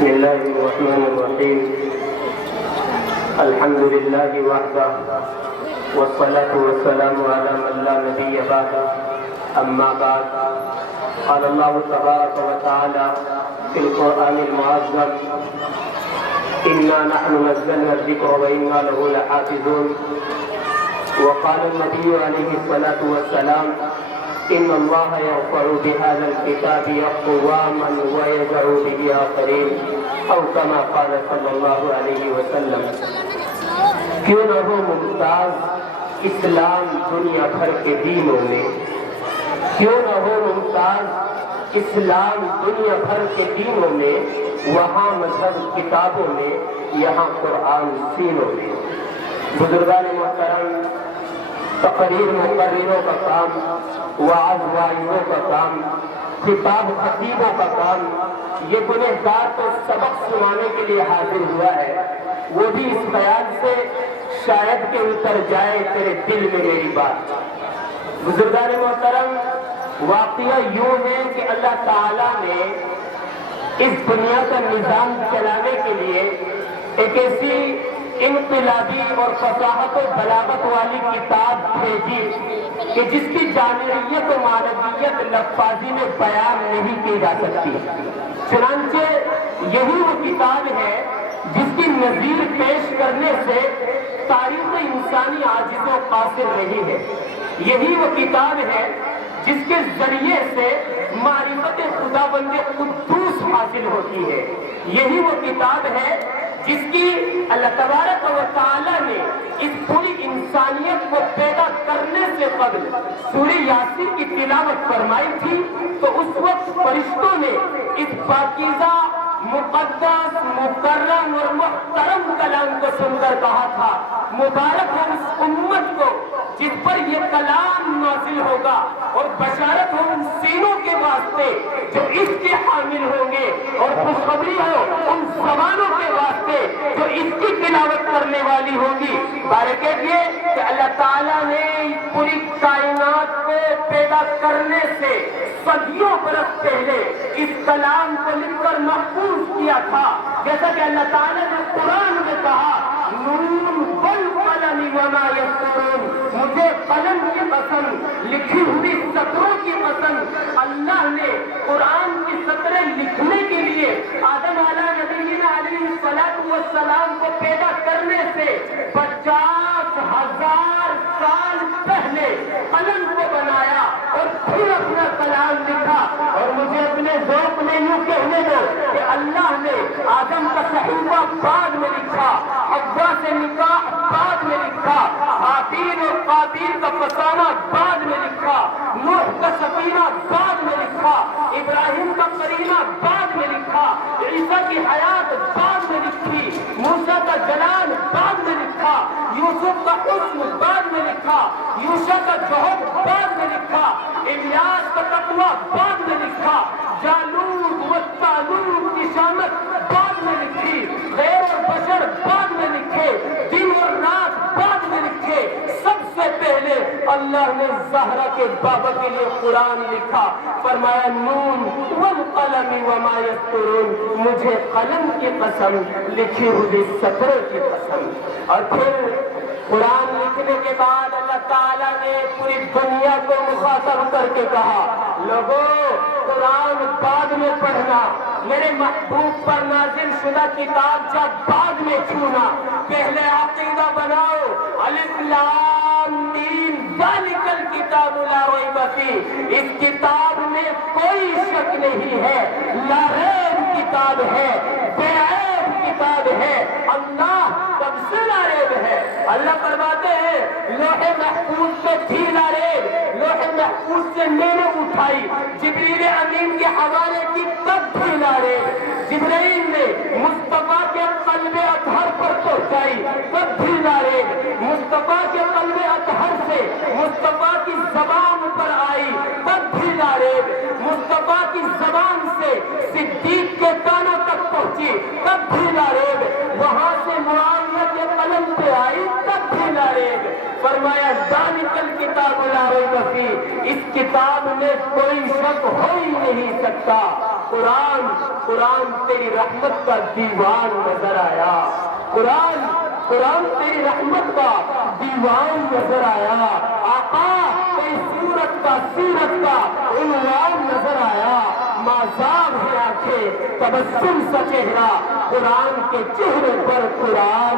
بسم الله الرحمن الرحيم. الحمد لله وحده والصلاة والسلام على من لا نبي بعده. أما بعد، قال الله تبارك وتعالى في القرآن المعظم: إنا نحن نزلنا الذكر وإنا له لحافظون. وقال النبي عليه الصلاة والسلام: إن الله يغفر بهذا الكتاب أقواما ويدع به آخرين، أو كما قال صلى الله عليه وسلم. کیوں نہ ہو ممتاز اسلام دنیا بھر کے دینوں میں، کیوں نہ ہو ممتاز اسلام دنیا بھر کے دینوں میں، وہاں مذہب کتابوں میں، یہاں قرآن سینوں میں. بزرگان محترم، تقریر مقرروں کا کام، وعظ واعظوں کا کام، خطاب خطیبوں کا کام، یہ گنہگار تو سبق سنانے کے لیے حاضر ہوا ہے، وہ بھی اس خیال سے شاید کہ اتر جائے تیرے دل میں میری بات. بزرگان محترم، واقعہ یوں ہے کہ اللہ تعالیٰ نے اس دنیا کا نظام چلانے کے لیے ایک ایسی انقلابی اور فصاحت و بلاغت والی کتاب بھیجی کہ جس کی جامعیت و معنویت لفاظی میں بیان نہیں کی جا سکتی. چنانچہ یہی وہ کتاب ہے جس کی نظیر پیش کرنے سے تاریخ انسانی عاجز و قاصر رہی ہے. یہی وہ کتاب ہے جس کے ذریعے سے معرفت خداوند قدوس حاصل ہوتی ہے. یہی وہ کتاب ہے جس کی اللہ تبارک و تعالیٰ نے اس پوری انسانیت کو پیدا کرنے سے قبل سورہ یاسین کی تلاوت فرمائی تھی تو اس وقت فرشتوں نے اس پاکیزہ، مقدس، مکرم اور محترم کلام کو سن کر کہا تھا: مبارک ہو اس امت کو جس پر یہ کلام نازل ہوگا، اور بشارت ہو ان سینوں کے واسطے جو اس کے حامل ہوں گے، اور خوشخبری ہو ان زبانوں کے واسطے جو اس کی تلاوت کرنے والی ہوں گی. بارکہ یہ کہ اللہ تعالیٰ نے پوری کائنات کو پیدا کرنے سے صدیوں برس پہلے اس کلام کو لکھ کر محفوظ کیا تھا. جیسا کہ اللہ تعالیٰ نے قرآن میں کہا: نون والقلم وما یسطرون، مجھے قلم کی قسم، لکھی ہوئی سطروں کی قسم. اللہ نے قرآن کی سطریں لکھنے کے لیے آدم علیہ السلام کو پیدا کرنے سے 50,000 سال پہلے قلم کو بنایا اور پھر اپنا کلام لکھا. اور مجھے اپنے ذوق میں یوں کہنے دو کہ اللہ نے آدم کا صحیفہ بعد میں لکھا، حوا سے نکاح بعد میں لکھا، حابیل اور قابیل کا فسانہ بعد میں لکھا، نوح کا سفینہ بعد میں لکھا، ابراہیم کا قرینہ بعد میں لکھا، عیسیٰ کی حیات بعد میں لکھی، موسیٰ کا جلال بعد میں لکھا، یوسف کا حسن بعد میں لکھا، یوشع کا جوہر بعد میں لکھا، الیاس کا تقویٰ بعد میں لکھا، جالوت و طالوت کی شامت بعد میں لکھی، غیر اور بشر بعد میں لکھے، دن اور رات بعد میں لکھے. سب سے پہلے اللہ نے زہرا کے بابا کے لیے قرآن لکھا. فرمایا: نون والقلم وما یسطرون، مجھے قلم کی قسم، لکھی ہوئی سطروں کی قسم. اور پھر قرآن لکھنے کے بعد اللہ تعالیٰ نے پوری دنیا کو مخاطب کر کے کہا: لوگو، قرآن بعد میں پڑھنا، میرے محبوب پر نازل شدہ کتاب جب بعد میں چھونا، پہلے عقیدہ بناؤ. الف لام میم ذالک الکتاب لا ریب فیہ، اس کتاب میں کوئی شک نہیں ہے، لا ریب کتاب ہے، بے عیب کتاب ہے. اللہ کب سے لا ریب ہے؟ اللہ فرماتے ہیں لوح محفوظ پہ تھی لا ریب، لوح محفوظ سے میں نے اٹھائی، جبریل امین کے حوالے کی تب بھی لا ریب، جبرائیل نے مصطفیٰ کے قلب اطہر پر پہنچائی تب بھی لا ریب، مصطفیٰ کے قلب اطہر سے مصطفیٰ کی زبان پر آئی تب بھی لا ریب، مصطفیٰ کی زبان سے صدیق کے کانوں تک پہنچی تب بھی لا ریب، وہاں سے معاویہ کے قلم پہ آئی تب بھی لا ریب. فرمایا: ذالک الکتاب لا ریب فیہ، اس کتاب میں کوئی شک ہو ہی نہیں سکتا. قرآن قرآن تیری رحمت کا دیوان نظر آیا، قرآن قرآن تیری رحمت کا دیوان نظر آیا، آقا تیری سورت کا عنوان نظر آیا، مازاب ہے آنکھیں تبسم سا چہرہ، قرآن کے چہرے پر قرآن